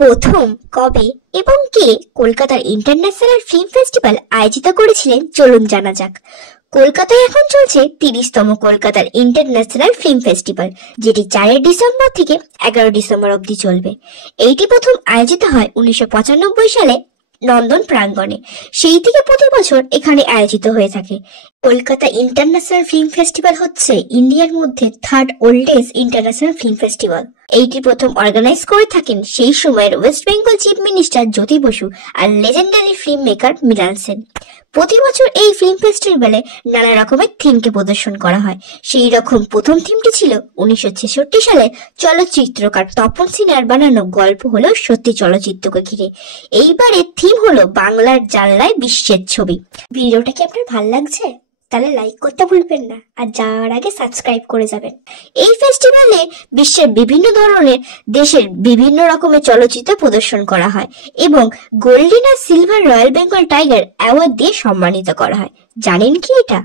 প্রথম কবে এবং কে কলকাতার ইন্টারন্যাশনাল ফিল্ম ফেস্টিভ্যাল আয়োজিত করেছিলেন চলুন জানা যাক। কলকাতায় এখন চলছে 30তম কলকাতার ইন্টারন্যাশনাল ফিল্ম ফেস্টিভ্যাল, যেটি 4 ডিসেম্বর থেকে 11 ডিসেম্বর অবধি চলবে। এইটি প্রথম আয়োজিত হয় 1995 সালে নন্দন প্রাঙ্গণে। সেই থেকে প্রতি বছর এখানে আয়োজিত হয়ে থাকে। কলকাতা ইন্টারন্যাশনাল ফিল্ম ফেস্টিভ্যাল হচ্ছে ইন্ডিয়ার মধ্যে 3rd oldest international film festival. এইটি প্রথম অর্গানাইজ করে থাকেন সেই সময়ের west Bengal chief minister Jyoti Basu আর legendary film maker Mrinal Sen. প্রতি বছর এই ফিল্ম ফেস্টিভ্যালে নানা রকমের থিমকে প্রদর্শন করা হয়। সেই রকম প্রথম থিমটি ছিল 1966 সালে চলচ্চিত্রকার তপন সিনহার বানানো গল্প হলো সত্যি চলচ্চিত্রকে ঘিরে। এইবারের থিম হলো বাংলার জানলায় বিশ্বের ছবি। ভিডিওটা কি আপনার ভালো লাগছে? তাহলে লাইক করতে ভুলবেন না, আর যাওয়ার আগে সাবস্ক্রাইব করে যাবেন। এই ফেস্টিভ্যালে বিশ্বের বিভিন্ন ধরনের দেশের বিভিন্ন রকমের চলচ্চিত্র প্রদর্শন করা হয় এবং গোল্ডেন আর silver royal Bengal tiger award দিয়ে সম্মানিত করা হয়। জানেন কি এটা?